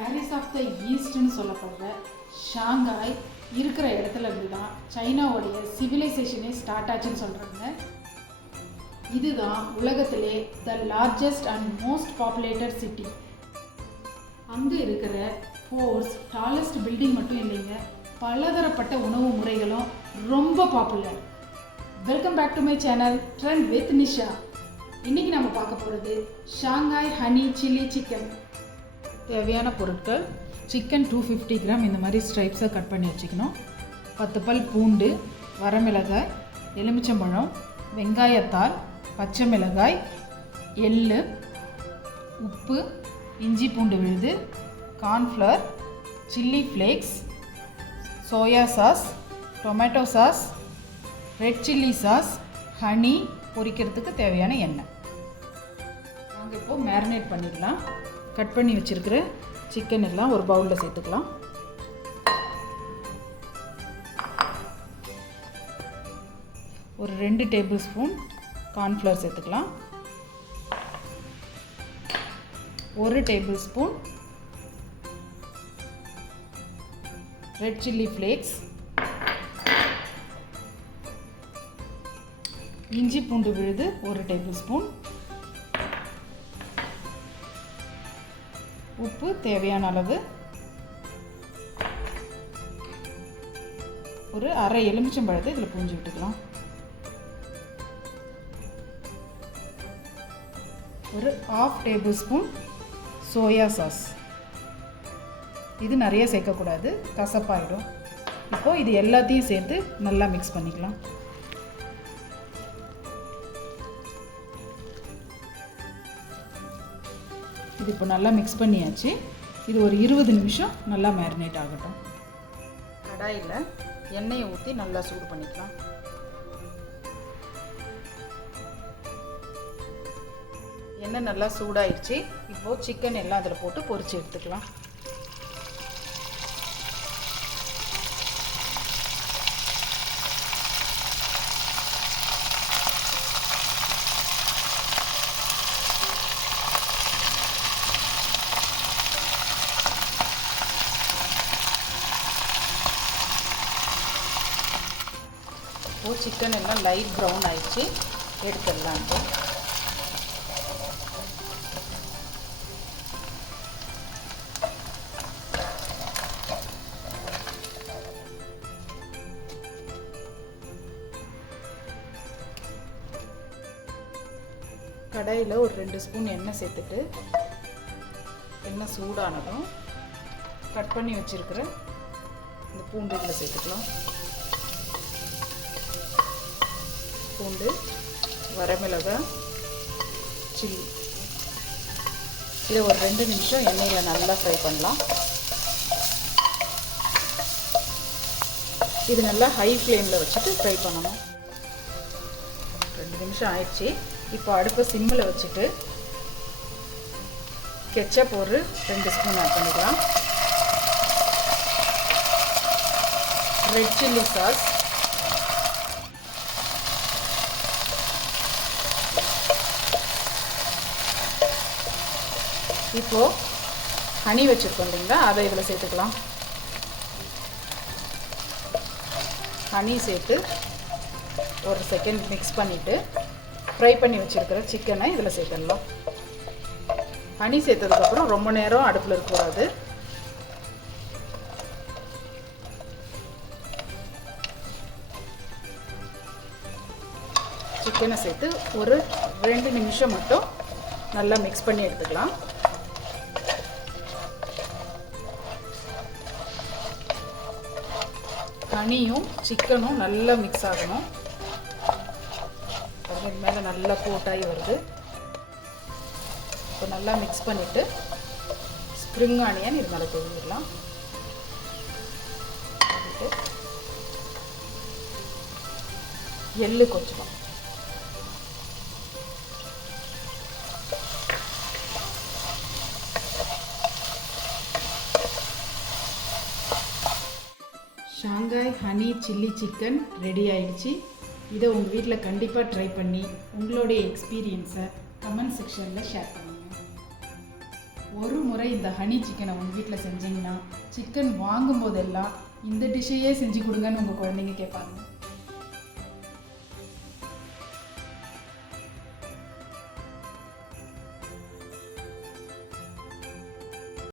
Paris of the ஈஸ்ட்னு சொல்லப்படுற Shanghai இருக்கிற இடத்துல இருந்து தான் சைனாவுடைய சிவிலைசேஷனே ஸ்டார்ட் ஆச்சுன்னு சொல்கிறாங்க. இதுதான் உலகத்திலே the largest and most populated city. அங்கே இருக்கிற ஃபோர்ஸ் டாலஸ்ட் பில்டிங் மட்டும் இல்லைங்க, பலதரப்பட்ட உணவு முறைகளும் ரொம்ப popular. Welcome back to my channel trend with Nisha. இன்றைக்கி நம்ம பார்க்க போகிறது ஷாங்காய் ஹனி சில்லி சிக்கன். தேவையான பொருட்கள்: சிக்கன் 250 கிராம் இந்த மாதிரி ஸ்ட்ரைப்ஸை கட் பண்ணி வச்சுக்கணும். 10 பல் பூண்டு, வரமிளகாய், எலுமிச்சம்பழம், வெங்காயத்தாள், பச்சை மிளகாய், எள்ளு, உப்பு, இஞ்சி பூண்டு விழுது, cornflour, chilli flakes, soya sauce, tomato sauce, red chilli sauce, honey, பொரிக்கிறதுக்கு தேவையான எண்ணெய். நாங்கள் இப்போது மேரினேட் பண்ணிடலாம். கட் பண்ணி வச்சுருக்கிற சிக்கன் எல்லாம் ஒரு பவுலில் சேர்த்துக்கலாம். ஒரு 2 டேபிள் ஸ்பூன் கார்ன்ஃப்ளவர் சேர்த்துக்கலாம். 1 table spoon red chilli flakes, இஞ்சி பூண்டு விழுது 1 டேபிள் ஸ்பூன், உப்பு தேவையான அளவு, ஒரு அரை எலுமிச்சம்பழத்தை இதில் பூஞ்சி விட்டுக்கலாம். ஒரு 1/2 டேபிள் ஸ்பூன் சோயா சாஸ். இது நிறைய சேர்க்கக்கூடாது, கசப்பாயிடும். இப்போது இது எல்லாத்தையும் சேர்த்து நல்லா மிக்ஸ் பண்ணிக்கலாம். இது இப்போ நல்லா மிக்ஸ் பண்ணியாச்சு. இது ஒரு 20 நிமிஷம் நல்லா மேரினேட் ஆகட்டும். கடாயில் எண்ணெயை ஊற்றி நல்லா சூடு பண்ணிக்கலாம். எண்ணெய் நல்லா சூடாயிடுச்சு. இப்போது சிக்கன் எல்லாம் அதில் போட்டு பொரிச்சு எடுத்துக்கலாம். இப்போது சிக்கன் எல்லாம் லைட் ப்ரௌன் ஆயிடுச்சு, எடுத்துடலாம். கடாயில் ஒரு 2 ஸ்பூன் எண்ணெய் சேர்த்துட்டு, எண்ணெய் சூடானதும் கட் பண்ணி வச்சுருக்கிற இந்த பூண்டு இதில் சேர்த்துக்கலாம். பூண்டு, வரமிளகாய், சில்லி, இதை ஒரு 2 நிமிஷம் எண்ணெயில் நல்லா ஃப்ரை பண்ணலாம். இது நல்லா ஹை ஃப்ளேமில் வச்சுட்டு ஃப்ரை பண்ணணும். 2 நிமிஷம் ஆயிடுச்சு. இப்போ அடுப்பை சிம்மில் வச்சுட்டு கெச்சப் ஒரு 2 ஸ்பூன் ஆட் பண்ணிக்கலாம். ரெட் சில்லி சாஸ், இப்போது ஹனி வச்சுருக்கோம் இல்லைங்களா, அதை இதில் சேர்த்துக்கலாம். ஹனி சேர்த்து ஒரு செகண்ட் மிக்ஸ் பண்ணிவிட்டு ஃப்ரை பண்ணி வச்சுருக்கிற சிக்கனை இதில் சேர்த்துடலாம். ஹனி சேர்த்ததுக்கப்புறம் ரொம்ப நேரம் அடுப்பில் இருக்கக்கூடாது. சிக்கனை சேர்த்து ஒரு 2 நிமிஷம் மட்டும் நல்லா மிக்ஸ் பண்ணி எடுத்துக்கலாம். ஹனியும் சிக்கனும் நல்லா மிக்ஸ் ஆகணும். அது மேலே நல்லா கோட்டாகி வருது. இப்போ நல்லா மிக்ஸ் பண்ணிவிட்டு ஸ்ப்ரிங் ஆனியன் இது மேலே தூவிடலாம். எள்ளு கொஞ்சம், Shanghai honey chilli chicken ready ஆயிடுச்சு. இதை உங்கள் வீட்டில் கண்டிப்பாக ட்ரை பண்ணி உங்களுடைய எக்ஸ்பீரியன்ஸை கமெண்ட் செக்ஷனில் ஷேர் பண்ணுங்கள். ஒரு முறை இந்த ஹனி சிக்கனை உங்கள் வீட்டில் செஞ்சீங்கன்னா சிக்கன் வாங்கும் போதெல்லாம் இந்த டிஷ்ஷையே செஞ்சு கொடுங்கன்னு உங்கள் குழந்தைங்க கேட்பாங்க.